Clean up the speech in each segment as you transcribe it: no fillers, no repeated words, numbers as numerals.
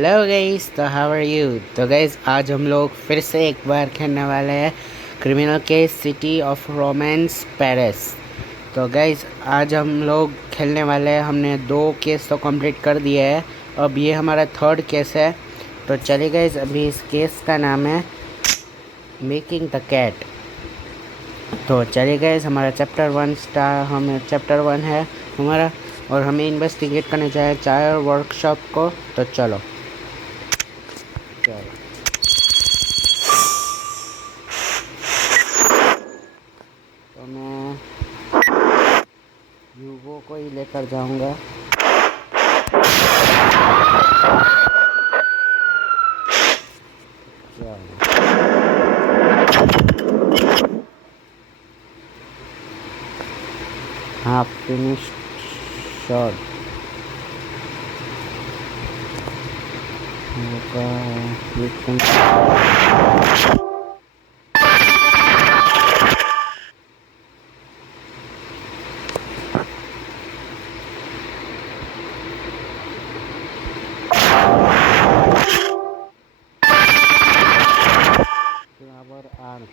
Hello guys, तो how are you. तो guys आज हम लोग फिर से एक बार खेलने वाले हैं क्रिमिनल के सिटी ऑफ रोमांस पेरिस। तो गाइस आज हम लोग खेलने वाले हैं। हमने 2 केस तो कंप्लीट कर दिए हैं, अब ये हमारा 3rd केस है। तो चलिए गाइस, अभी इस केस का नाम है मेकिंग द कैट। तो चलिए गाइस, हमारा चैप्टर 1 है हमारा, और हमें इन्वेस्टिगेट करने जाए चाय वर्कशॉप को। तो चलो चलो तो मैं यूगो को ही लेकर जाऊंगा। हाँ, फिनिश शॉट फ्लावर आर्ट।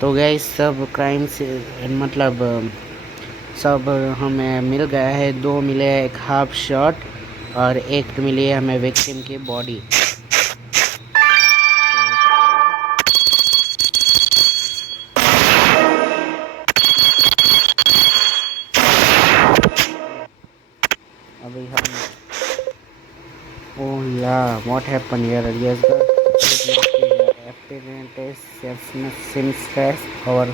तो गैस सब क्राइम से मतलब सब हमें मिल गया है। 2 मिले, एक हाफ शॉट और एक मिली है हमें विक्टिम की बॉडी। अभी हम ओह या what happen here Aliasgar? Seamstress, our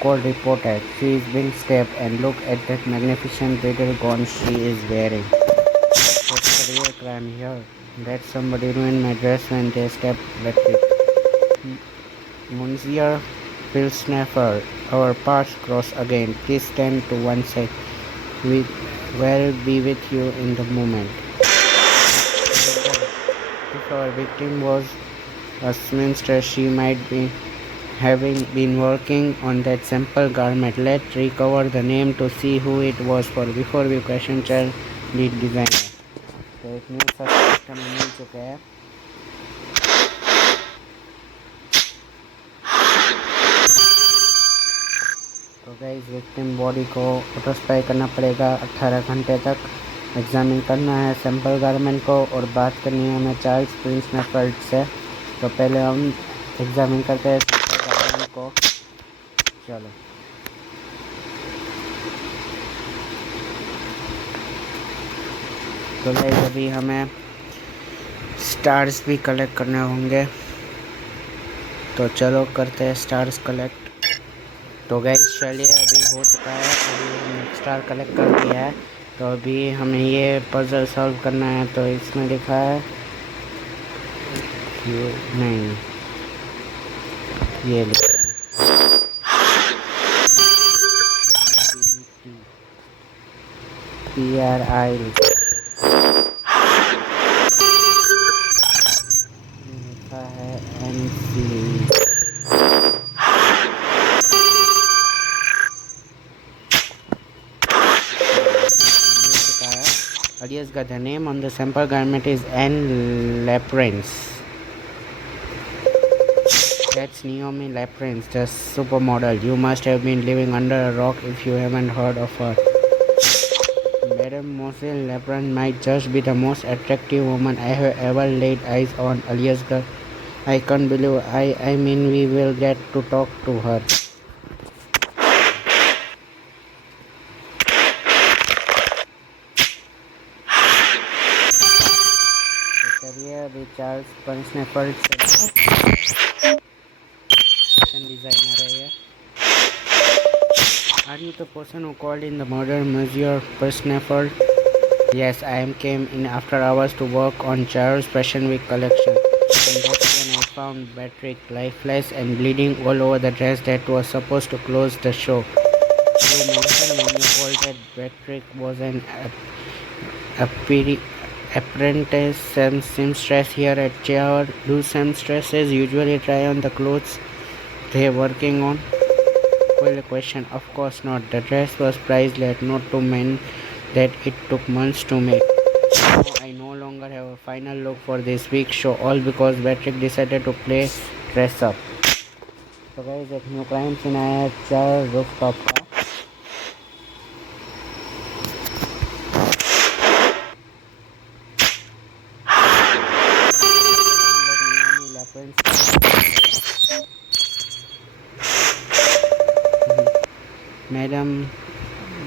call reporter. She is being stabbed, and look at that magnificent little gown she is wearing. What's the real crime here? That somebody ruined my dress when they stabbed Patrick. Monsieur Pilsneffer, our paths cross again. Please stand to one side. We will be with you in the moment. If our victim was a seamstress, she might be having been working on that sample garment. Let's recover the name to see who it was for before we question child lead designer. तो एक new suspect हमें मिल चुका है। तो guys victim body को ऑटोस्पाई करना पड़ेगा 18 घंटे तक। एग्जामिन करना है सैम्पल गारमेंट को और बात करनी है हमें चार्ल्स प्रिंसनेफर्ड से। तो पहले हम एग्जामिन करते हैं सैम्पल गारमेंट को। चलो तो गाइस अभी हमें स्टार्स भी कलेक्ट करने होंगे। तो चलो करते हैं स्टार्स कलेक्ट। तो गाइस चलिए, अभी हो चुका है, अभी हमने स्टार कलेक्ट कर दिया है। तो अभी हमें ये पजल सॉल्व करना है। तो इसमें लिखा है नहीं, ये लिखा है PRI लिखा है NC। Aliasgar, the name on the sample garment is N. Laprince. That's Naomi Laprince, the supermodel. You must have been living under a rock if you haven't heard of her. Madame Moselle Laprince might just be the most attractive woman I have ever laid eyes on. Aliasgar, I can't believe I mean we will get to talk to her. अभी Charles प्रिंसनेफर्ड से fashion designer है ये। Are you the person who called in the murder, Monsieur Prinsneford? Yes, I came in after hours to work on Charles Fashion Week collection. And that's when I found Patrick lifeless and bleeding all over the dress that was supposed to close the show. You mentioned when you called that Patrick was an apprentice and seamstress here at Chahar. Do seamstresses usually try on the clothes they're working on? Well, question. Of course not. The dress was priceless, not to men that it took months to make. Now I no longer have a final look for this week's show, all because Patrick decided to play dress up. So guys, एक new crime scene आया है चार rooftop का. Madam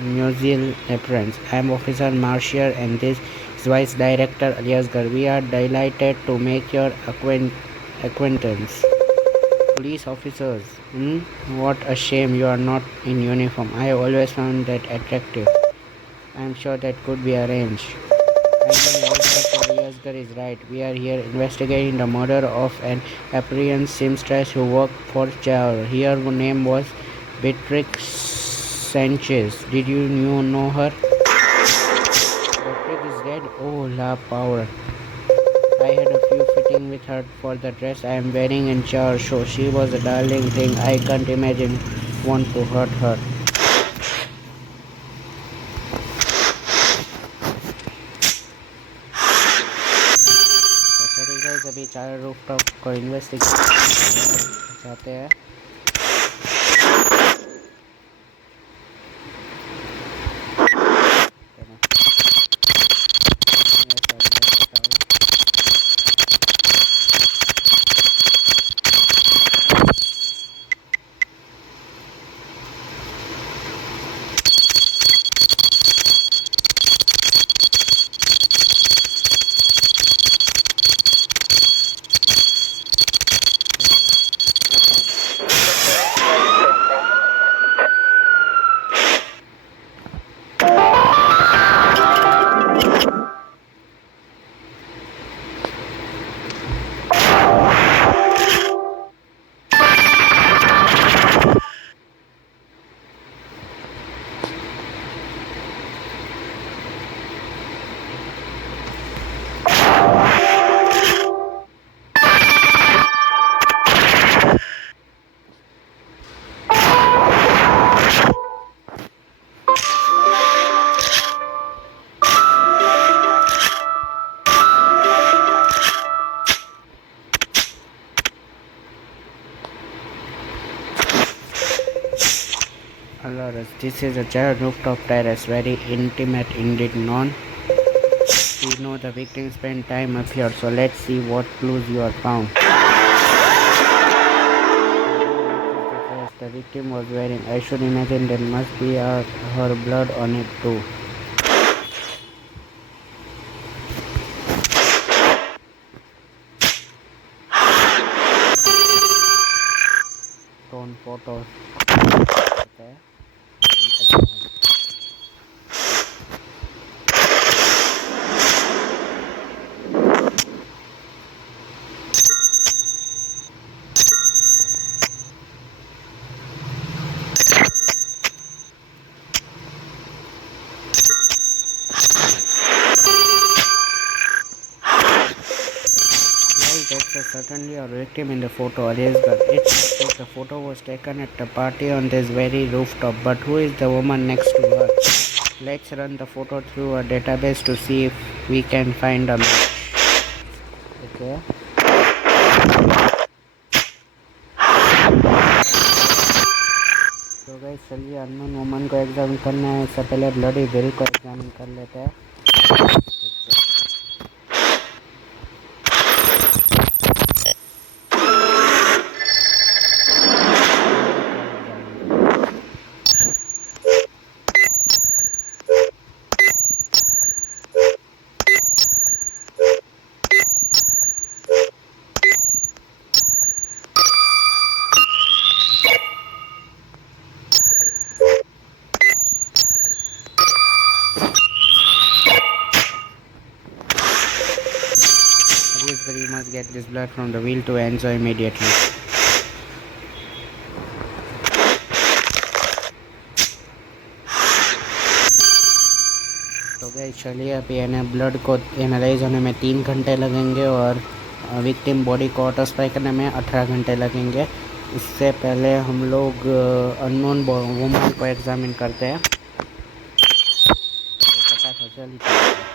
Museal appearance. I am Officer Marshall and this is Vice Director Aliasgar. We are delighted to make your acquaintance. Police officers. What a shame you are not in uniform. I always found that attractive. I am sure that could be arranged. Finally, Officer Aliasgar is right. We are here investigating the murder of an apprentice seamstress who worked for Chow. Her name was Beatrix Sanchez. Did you know her? Beatrix is dead. Oh, la power. I had a few fitting with her for the dress I am wearing in Chow show. She was a darling thing. I can't imagine want to hurt her. चलिए guys अभी चार rooftop को investigate चाहते हैं. This is a giant rooftop terrace, very intimate indeed. We know the victim spent time up here, so let's see what clues you have found. The victim was wearing. I should imagine there must be her blood on it too. Stone photos. Okay. That's certainly a victim in the photo. Aliasgar. The photo was taken at a party on this very rooftop. But who is the woman next to her? Let's run the photo through a database to see if we can find a match. Okay. तो guys चलिए unknown woman को examine करना है. इससे पहले bloody bill को examine कर लेते हैं. You must get this blood from the wheel to Enzo immediately. तो गए गाइस चलिए अभी ब्लड को एनालाइज होने में 3 घंटे लगेंगे और विक्टिम बॉडी को ऑटोस्पाई करने में 18 घंटे लगेंगे। इससे पहले हम लोग अननोन वुमन को एग्जामिन करते हैं तो पता तो चल ही जाएगा।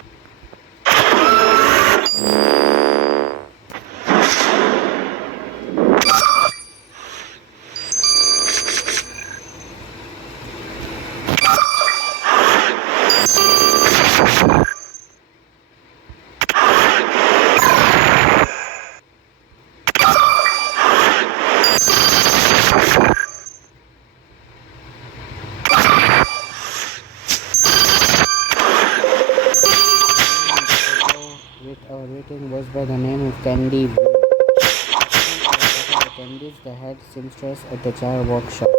Our victim was by the name of Candy. Candy is the head seamstress at the jar workshop.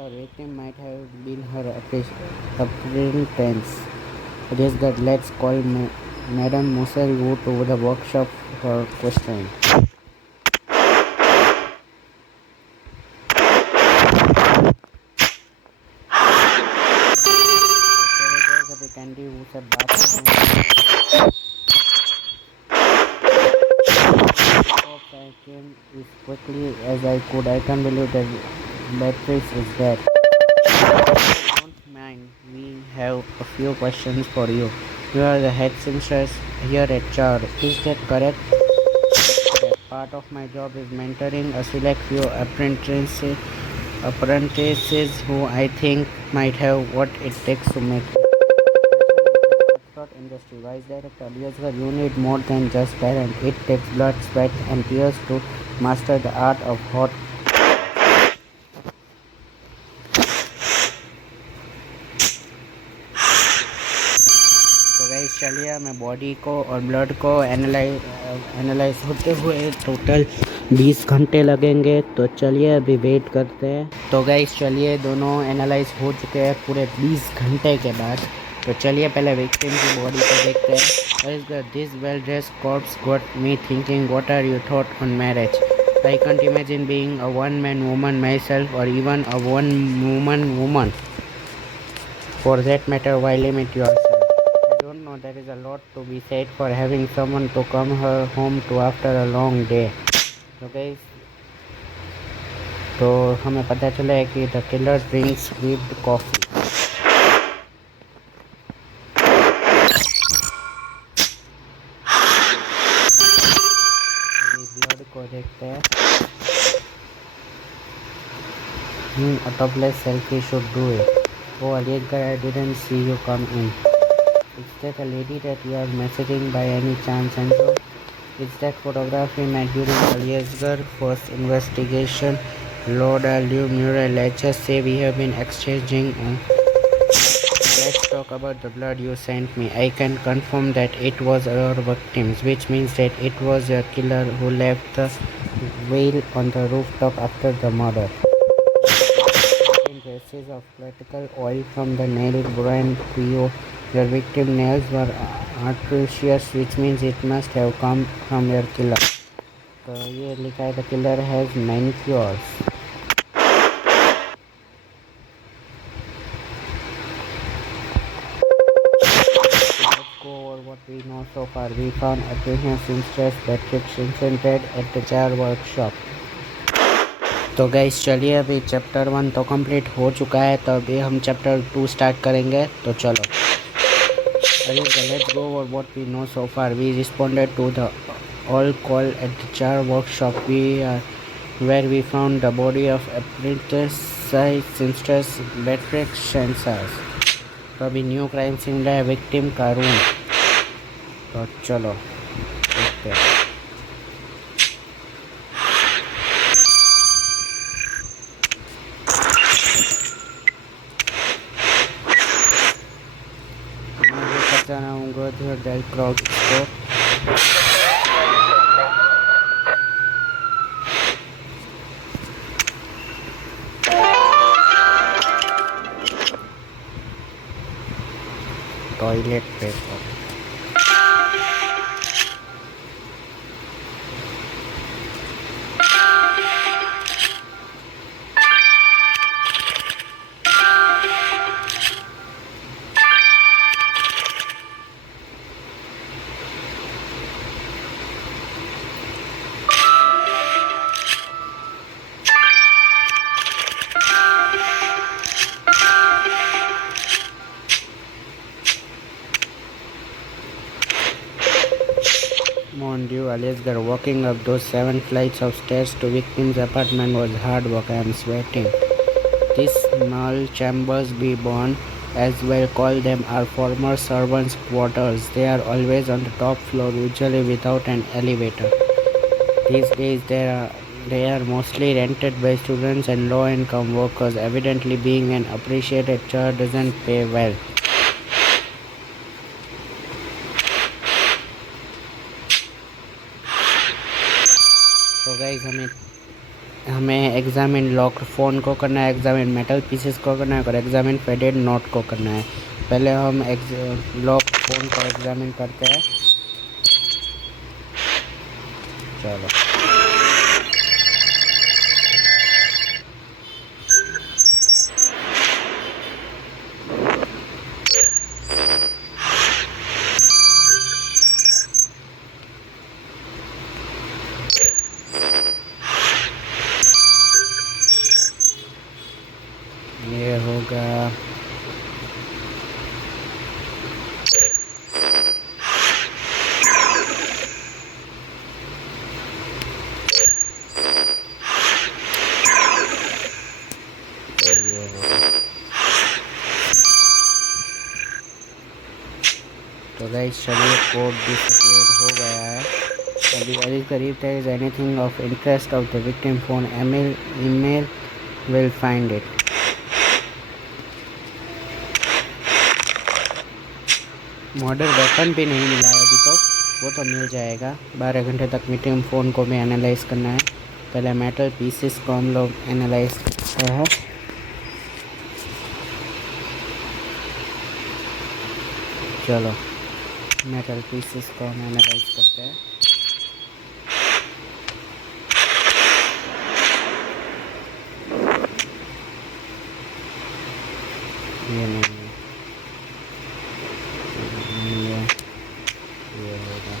Our victim might have been her apprentice. Aliasgar, let's call Madam Musel to the workshop for questioning. Candy who said I came as quickly as I could. I can't believe that Beatrice is dead. Don't mind, we have a few questions for you. You are the head seamstress here at Char. Is that correct? Part of my job is mentoring a select few apprentices who I think might have what it takes to make industry. Vice Director Aliasgar, you need more than just talent. It takes blood, sweat and tears to master the art of hot. तो guys चलिए मैं body को और blood को analyse होते हुए total 20 घंटे लगेंगे। तो चलिए अभी वेट करते हैं। तो गाइस चलिए दोनों एनालाइज हो चुके हैं पूरे 20 घंटे के बाद। तो चलिए पहले विक्टिम की बॉडी को देखते हैं। This well dressed corpse got me thinking what are you thought on marriage. I can't imagine being a one man woman myself or even a one woman for that matter why limit yourself. No, there is a lot to be said for having someone to come home to after a long day. So guys, तो हमें पता चला है कि the killer drinks whipped coffee. Blood को देखते हैं। A topless selfie should do it. Oh, Aliasgar, I didn't see you come in. Is that a lady that you are messaging by any chance, Andrew? Is that photography made during Aliasgar first investigation? Lord Aliu Murray, let's just say we have been exchanging. Let's talk about the blood you sent me. I can confirm that it was our victims, which means that it was your killer who left the veil on the rooftop after the murder. Traces of political oil from the nail brand trio. Your victim nails were artificial, which means it must have come from your killer. तो ये लिखा है the killer has manicures. Let's go over what we know so far. We found Athenian seamstress Beatrix dead at the jar workshop. तो guys चलिए अभी chapter 1 तो complete हो चुका है। तो अभी हम चैप्टर 2 स्टार्ट करेंगे। तो चलो let's go over what we know so far. We responded to the all call at the jar workshop where we found the body of apprentice seamstress Beatrix Shensas. तो अभी न्यू क्राइम सीन है victim का room. तो चलो देखते हैं। Del crowd score. Toilet paper. Aliasgar. Walking up those 7 flights of stairs to victim's apartment was hard work. I am sweating. These small chambers, we born as well call them, are former servants' quarters. They are always on the top floor, usually without an elevator. These days they are mostly rented by students and low-income workers. Evidently, being an appreciated church doesn't pay well. तो guys हमें examine lock phone को करना है, examine metal pieces को करना है और examine faded note को करना है। पहले हम लॉक फ़ोन को एग्जामिन करते हैं। चलो ये होगा तो गाइस चलिए कोड डिसअपीयर हो गया है। अभी अभी करीब there is anything of interest of the victim phone email will find it। Modern weapon भी नहीं मिला है अभी तो, वो तो मिल जाएगा। 12 घंटे तक victim फ़ोन को भी एनालाइज करना है। पहले मेटल पीसेस को हम लोग एनालाइज करते हैं। चलो मेटल पीसेस को हम एनालाइज करते हैं। ये नहीं है, नहीं है, ये होगा।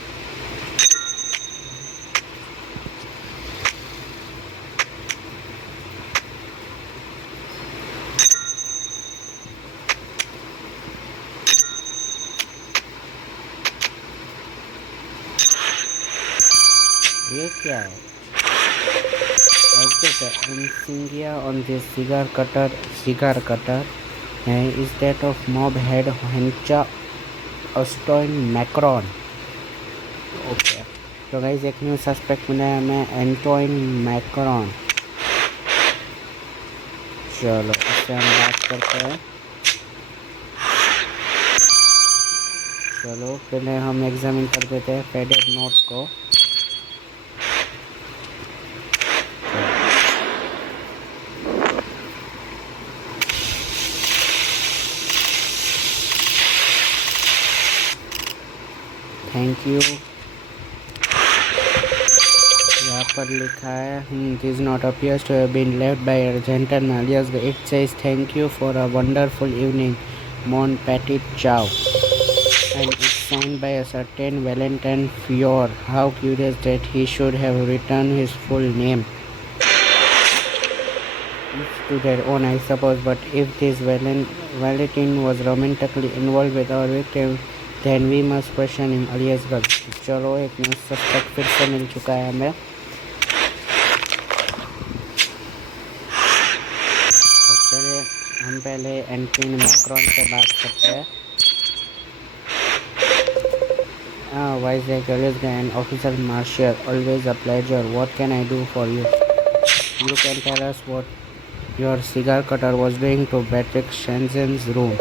ये क्या है? insignia on this cigar cutter is that of mob head Hencha Austin Macron। Okay तो गाइस एक न्यू सस्पेक्ट मिला है हमें, एंटोइन मैक्रॉन। चलो इससे हम बात करते हैं। चलो पहले हम एग्जामिन कर देते हैं फेडेड नोट को। Thank you. यहाँ पर लिखा है this note appears to have been left by a gentleman aliasgar। It says thank you for a wonderful evening मोन पैटिट चाव and it's signed by a certain Valentine Fior। How curious that he should have written his full name, each to their own, I suppose, but if this Valentine was romantically involved with our victim, then we must question him। Aliasgar। चलो एक news suspect फिर से मिल चुका है हमें। तो चलिए हम पहले एंटोइन मैक्रॉन से बात करते हैं। Vice Aliasgar and Officer Marshall, always a pleasure। What can I do for you? You can tell us what your cigar cutter was doing to Patrick Shenzhen's room।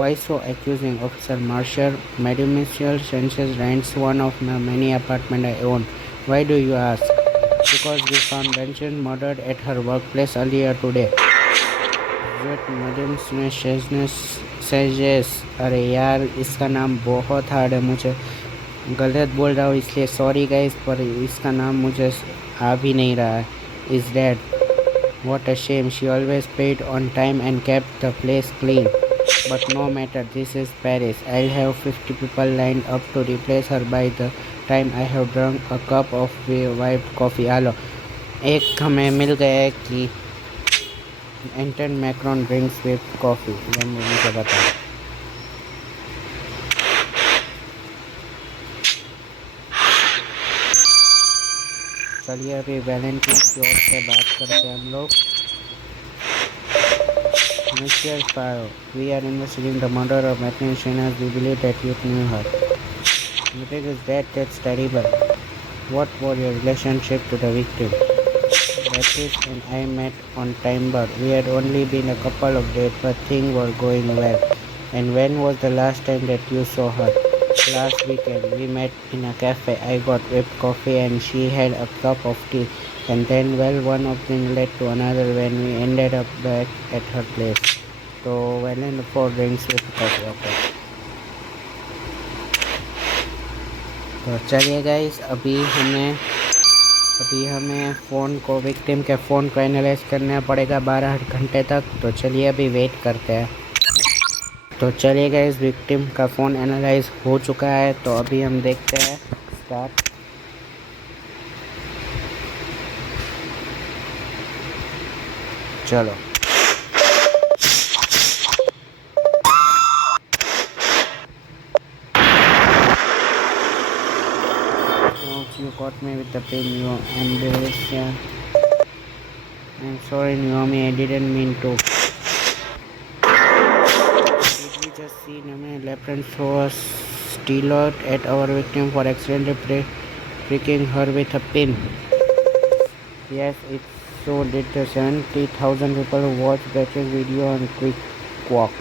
Why so accusing? Officer Marshall, Mademoiselle Shenzhen rents one of my many apartments I own। Why do you ask? Because we found Benson murdered at her workplace earlier today। Wait, Mademoiselle Shenzhen, अरे यार इसका नाम बहुत hard है, मुझे गलत बोल रहा हूँ इसलिए सॉरी गाइस, पर इसका नाम मुझे आ भी नहीं रहा है। Is dead. What a shame। She always paid on time and kept the place clean। But no matter, this is Paris। I'll have 50 people lined up to replace her by the time I have drunk a cup of wiped coffee। आलो एक हमें मिल गया है कि एंटन Macron drinks whip coffee. ये मुझे बता। चलिए अभी वैलेंटाइन की ओर से बात करते हैं हम लोग। Mr. Farrow, we are investigating the murder of Matthew Sheenas. We believe that you knew her. Mistake is dead. That's terrible. What was your relationship to the victim? Baptiste and I met on Timber. We had only been a couple of days, but things were going well. And when was the last time that you saw her? Last weekend. We met in a cafe. I got whipped coffee and she had a cup of tea. And then, well, one thing led to another when we ended up back at her place. तो वैलेंट 4 drinks with coffee. Okay, तो चलिए guys, अभी हमें phone को victim के phone को analyse करना पड़ेगा 12 घंटे तक। तो चलिए अभी वेट करते हैं। तो चलिए गाइस, विक्टिम का फ़ोन एनालाइज हो चुका है। तो अभी हम देखते हैं। स्टार्ट। चलो, you caught me with the pen. You embarrassed. I'm sorry, Naomi. I didn't mean to. Did we just see Naomi Lepron throw a steelot at our victim for accidentally pricking her with a pin? Yes, it so did the 70,000 people who watched Betty's video on Quick Walk.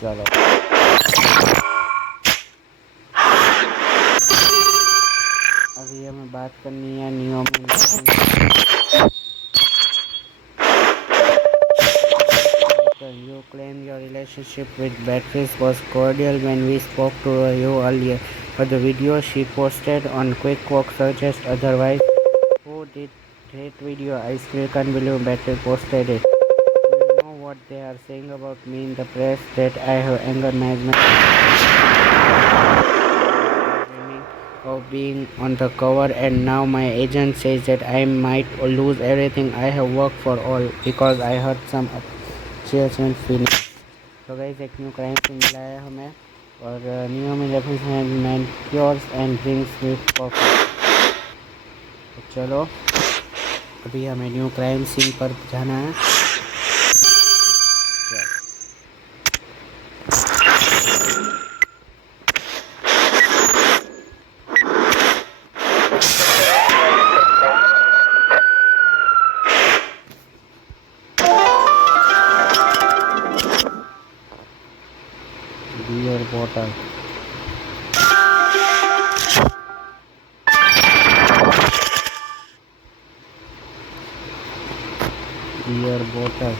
चलो, अभी हमें बात करनी है Naomi. You claim your relationship with Beatrice was cordial when we spoke to you earlier, but the video she posted on Quick Walk suggests otherwise. Who did that video? I still can't believe Beatrice posted it. You know what they are saying about me in the press, that I have anger management, dreaming of being on the cover, and now my agent says that I might lose everything I have worked for all because I hurt some and feelings. तो guys, एक new crime scene मिला है हमें, और new में reference है मैनिक्योर्स and drinks with coffee. तो चलो, अभी हमें न्यू क्राइम सीन पर जाना है। बियर बॉटल, बियर बॉटल,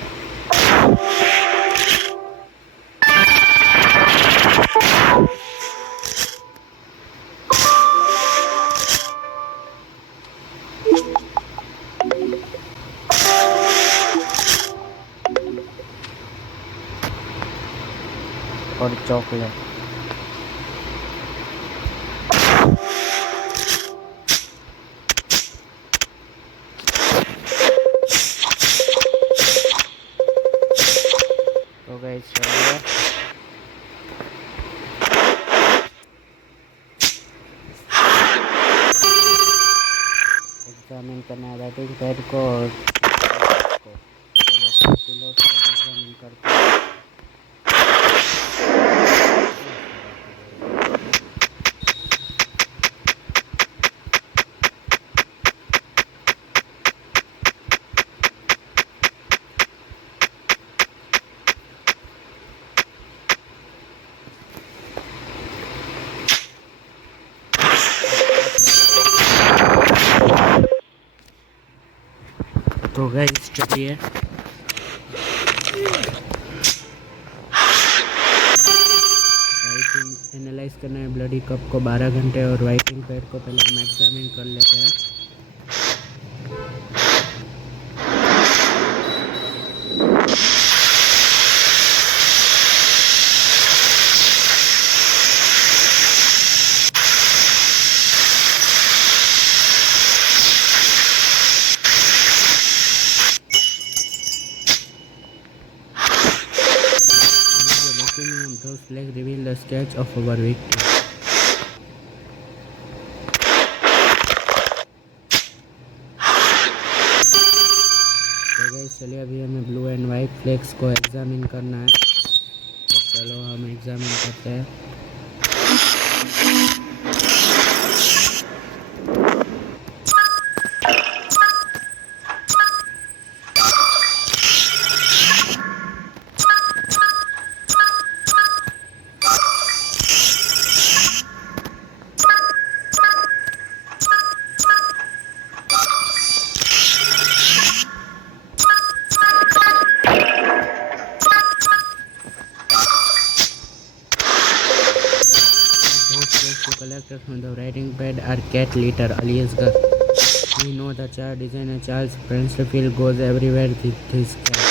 और चॉकलेट। तो गाइस, चलिए एग्जामिन करना है राइटिंग पैड को और चलो पिलो से एग्जामिन करते हैं। तो गाइस, चलिए राइटिंग एनालाइज करना है ब्लडी कप को 12 घंटे, और राइटिंग पैड को पहले हम एग्जामिन कर लेते हैं। Those legs reveal the sketch of our victim. चलिए अभी हमें ब्लू एंड वाइट फ्लेक्स को एग्जामिन करना है, तो चलो हम एग्जामिन करते हैं। Collected from the writing pad are cat litter, Aliasgar. We know the child designer Charles Princefield goes everywhere with his cat.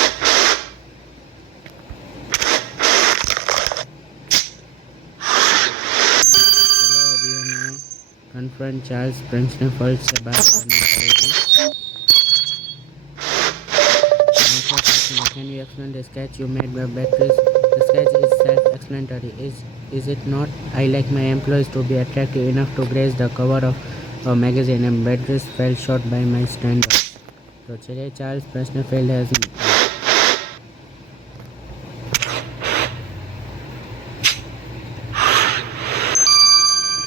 चलो अभी हमें confront Charles Princefield से बात करनी पड़ेगी। Can you explain the sketch you made by batteries? The sketch is self-explanatory. Is it not? I like my employees to be attractive enough to grace the cover of a magazine, and batteries fell short by my standards. So चलिए Charles Princefield has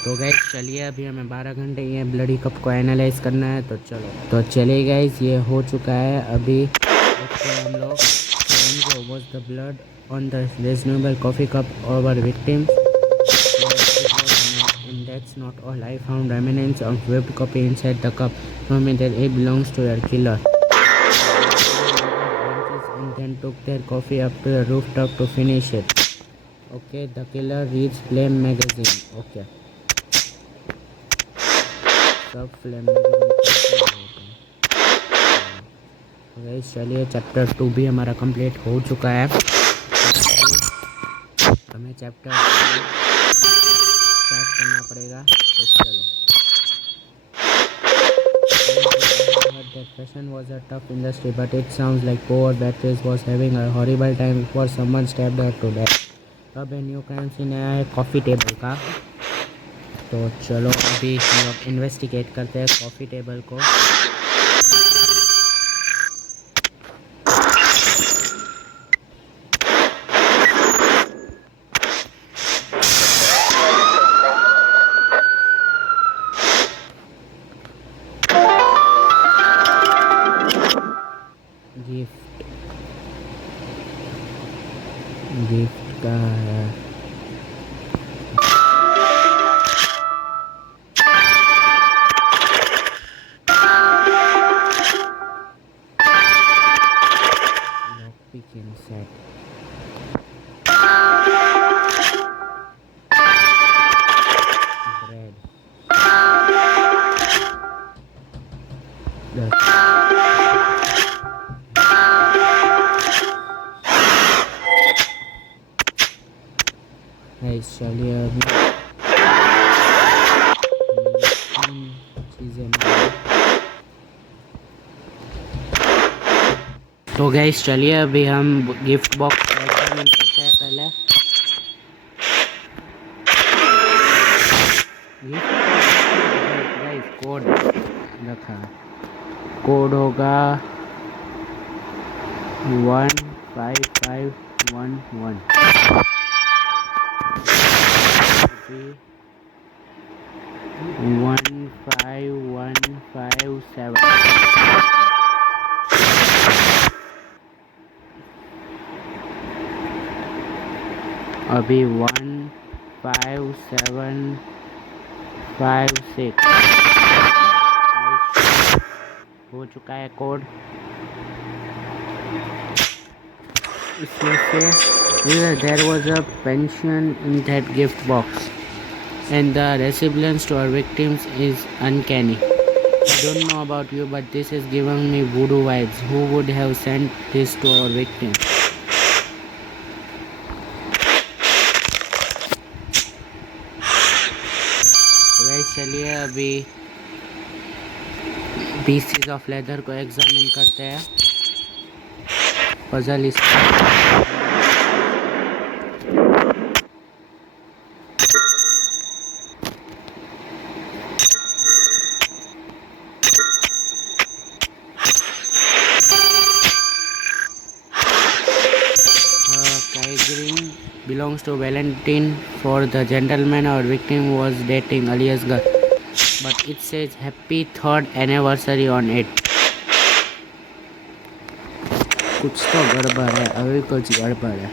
तो guys चलिए अभी हमें 12 घंटे ये bloody cup को analyse करना है, तो चलो तो चलिए गाइस ये हो चुका है। अभी हम लोग was the blood on the reasonable coffee cup over victims and that's not all. I found remnants of whipped coffee inside the cup. Told me that it belongs to your killer. And then took their coffee up to the rooftop to finish it. Okay, the killer reads Flame magazine. Okay. सब flame magazine. चलिए chapter 2 भी हमारा complete हो चुका है। हमें chapter start करना पड़ेगा, तो चलो। That fashion was a tough industry, but it sounds like poor Beatrice was having a horrible time before someone stabbed her to death. अब न्यू क्राइम सीन आया है कॉफ़ी टेबल का, तो चलो अभी हम लोग इन्वेस्टिगेट करते हैं कॉफ़ी टेबल को। गिफ्ट का है locking set. Bread. चलिए अभी चीज़ें तो गाइस चलिए अभी हम गिफ्ट बॉक्स ओपन करते हैं। पहले गाइस कोड रखा, कोड होगा 15511 15157 अभी 15756 हो चुका है कोड। इसमें से there was a pension in that gift box and the resemblance to our victims is uncanny. I don't know about you, but this is giving me voodoo vibes. Who would have sent this to our victims? चलिए अभी pieces of leather को examine करते हैं। Puzzle इस belongs to Valentine for the gentleman our victim was dating, Aliasgar. But it says happy third anniversary on it. कुछ तो गड़बड़ है, अभी कुछ गड़बड़ है.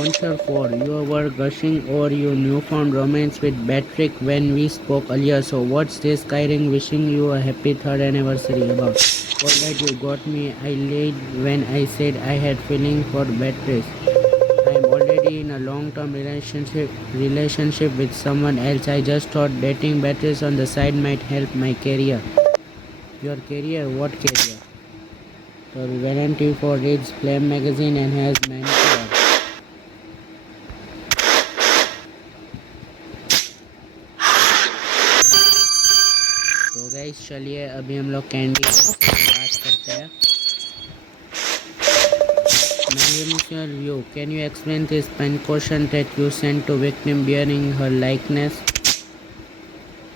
Monsieur Ford, you were gushing over your newfound romance with Patrick when we spoke earlier, so what's this Kyring wishing you a happy third anniversary about? Alright, you got me. I lied when I said I had feeling for Beatrice. I am already in a long-term relationship with someone else. I just thought dating Beatrice on the side might help my career. Your career? What career? So Valentine Ford reads Flame magazine and has mentor. तो guys चलिए अभी हम लोग candy बात करते हैं. My view. Can you explain this pincushion that you sent to victim bearing her likeness?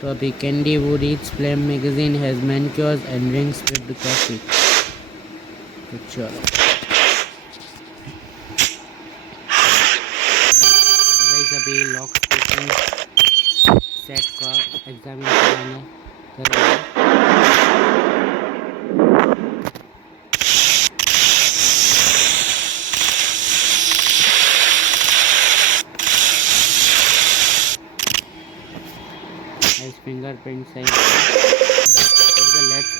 तो अभी कैंडी वो reads flame magazine has manicures and drinks with coffee. तो चलो तो गाइस अभी लॉक स्पीकिंग सेट का एग्जामिन कराने fingerprint size. Let's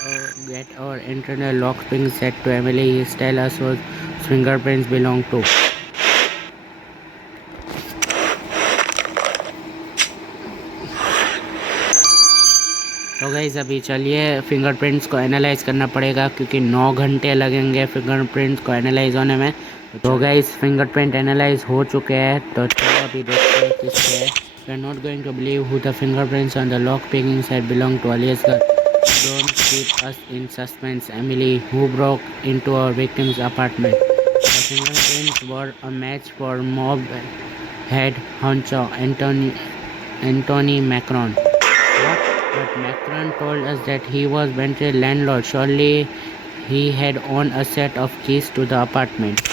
get our internal lockpicking set to Emily. Tell us what fingerprints belong to. तो guys अभी चलिए fingerprints को एनालाइज करना पड़ेगा क्योंकि 9 घंटे लगेंगे फिंगरप्रिंट्स को एनालाइज होने में. तो गाइस फिंगरप्रिंट एनालाइज हो चुके हैं. तो चलो अभी देखते हैं किसके है. We are not going to believe who the fingerprints on the lock-picking set belong to. Aliasgar, don't keep us in suspense. Emily, who broke into our victim's apartment? The fingerprints were a match for mob head honcho Anthony Macron. What? But Macron told us that he was Bentley's landlord. Surely he had owned a set of keys to the apartment.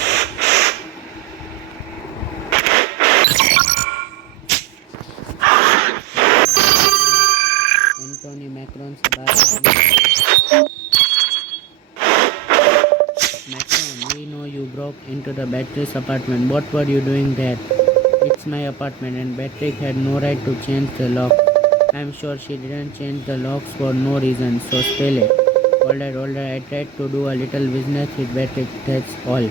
Macron, we know you broke into the Beatrice's apartment. What were you doing there? It's my apartment and Beatrice had no right to change the lock. I'm sure she didn't change the locks for no reason, so spill it. Alright, I tried to do a little business with Beatrice, that's all.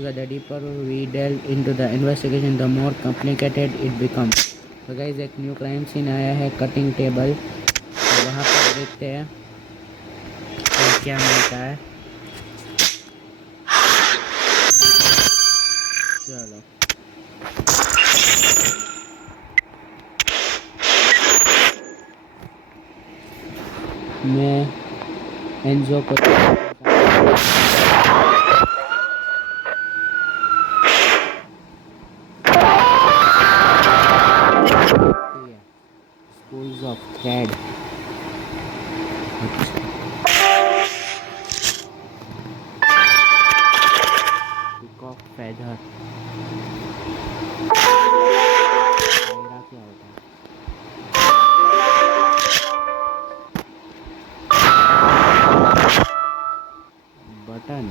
The deeper we delve into the investigation, the more complicated it becomes. तो guys एक new crime scene आया है cutting table. तो वहाँ पर देखते हैं तो क्या मिलता है. चलो मैं एंजो को schools of thread. Peacock feather. क्या होता है? बटन.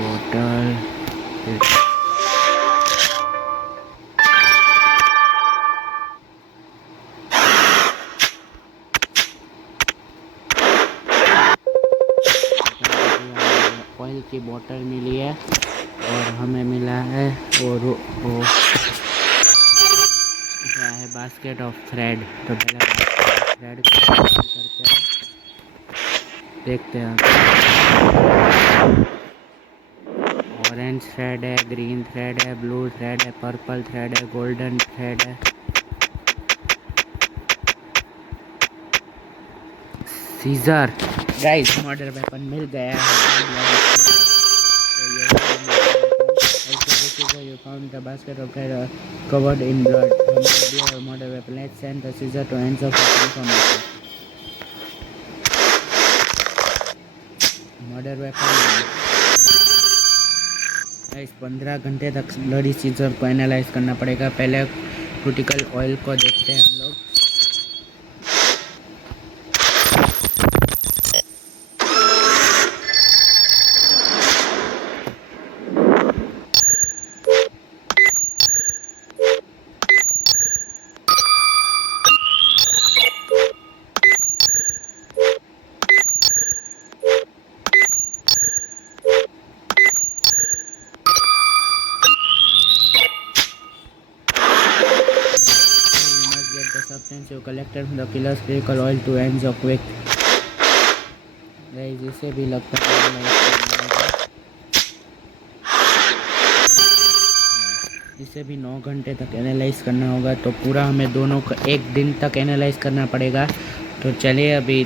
बॉटल. ऑयल की बोतल मिली है और हमें मिला है वो क्या है बास्केट ऑफ थ्रेड. तो पहले थ्रेड करते हैं देखते हैं. ऑरेंज थ्रेड है, ग्रीन थ्रेड है, ब्लू थ्रेड है, पर्पल थ्रेड है, गोल्डन थ्रेड है. सीजर. गाइस मर्डर वेपन मिल गया है. scissor you found the basket of terror covered in blood. Your murder weapon. Let's send the scissor to ends of information. Murder weapon guys 15 घंटे तक bloody scissor को analyse करना पड़ेगा। पहले critical oil को देखते हैं हम लोग। Substance you collected from the killer's critical oil to end the quick. Guys इसे भी लगता है इसे भी 9 घंटे तक एनालाइज करना होगा। तो पूरा हमें दोनों का 1 दिन तक एनालाइज करना पड़ेगा। तो चलिए अभी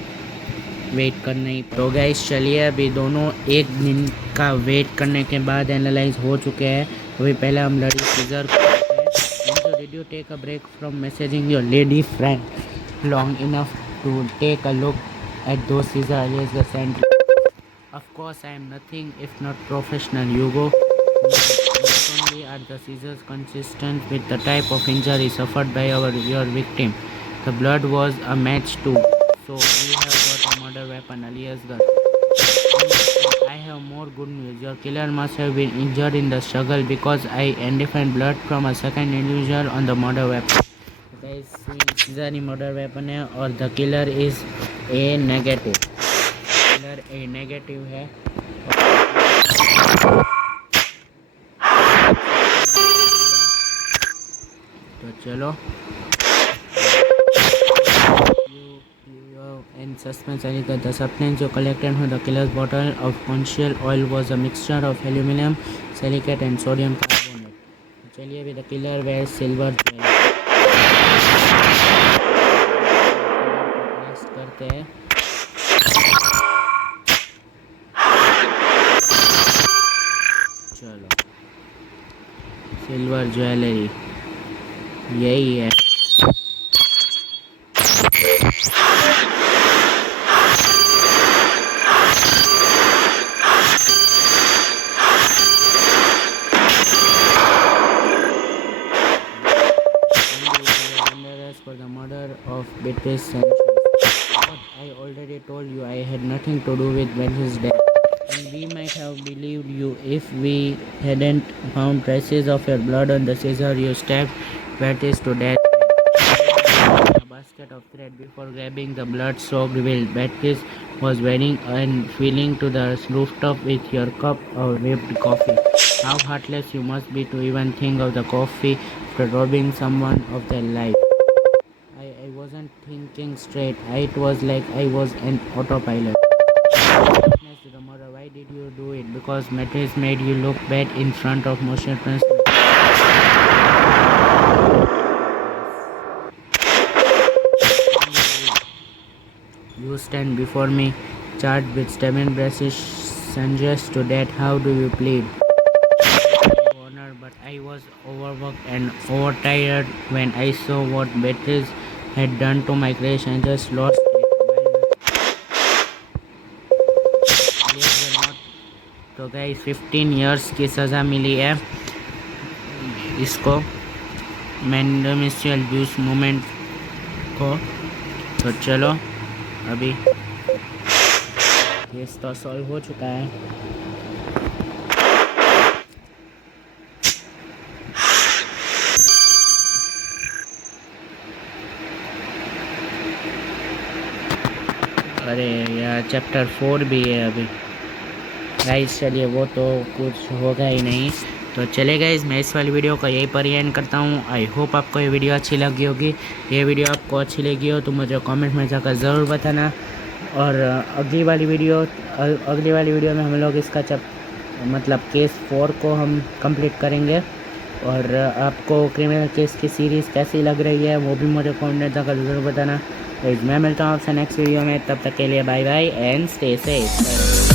वेट करने। तो गाइस चलिए अभी दोनों 1 दिन का वेट करने के बाद एनालाइज हो चुके हैं। अभी पहले हम लड़ी scissor Did you take a break from messaging your lady friend long enough to take a look at those scissors Aliasgar sent you? Of course, I am nothing if not professional, Hugo. Not only are the scissors consistent with the type of injury suffered by your victim, the blood was a match too. So we have got a murder weapon, Aliasgar. I have more good news. Your killer must have been injured in the struggle because I identified blood from a second individual on the murder weapon. Guys, scissor murder weapon है और the killer is A negative. Killer A negative है। तो चलो in suspense that the substance you collected from the killer's bottle of Crimnial oil was a mixture of aluminum silicate and sodium carbonate. चलिए अभी the killer wears silver test करते हैं। चलो silver jewellery यही है। For the murder of Beatrice Sanchez. But I already told you I had nothing to do with Beatrice's death. And we might have believed you if we hadn't found traces of your blood on the scissor you stabbed Beatrice to death. A basket of thread before grabbing the blood-soaked will Beatrice was wearing and feeling to the rooftop with your cup of whipped coffee. How heartless you must be to even think of the coffee after robbing someone of their life. I wasn't thinking straight. It was like I was an autopilot. To the murder. Why did you do it? Because Beatrice made you look bad in front of motionless. You stand before me, charged with stabbing Beatrice Sanchez to death. How do you plead? Honor, but I was overworked and overtired when I saw what Beatrice had done to my creation. I just lost it. तो guys 15 years की सज़ा मिली है इसको मैंडेमिशियल abuse movement को। तो चलो अभी case तो सॉल्व हो चुका है। अरे यार चैप्टर 4 भी है अभी गाइस। चलिए वो तो कुछ होगा ही नहीं। तो चले गाइस मैं इस वाली वीडियो को यहीं पर ही एंड करता हूँ। आई होप आपको ये वीडियो अच्छी लगी होगी। ये वीडियो आपको अच्छी लगी हो तो मुझे कमेंट में जाकर ज़रूर बताना। और अगली वाली वीडियो में हम लोग इसका मतलब केस 4 को हम कंप्लीट करेंगे। और आपको क्रिमिनल केस की सीरीज़ कैसी लग रही है वो भी मुझे कमेंट में जाकर ज़रूर बताना। तो मैं मिलता हूँ आपसे नेक्स्ट वीडियो में। तब तक के लिए bye bye and stay safe.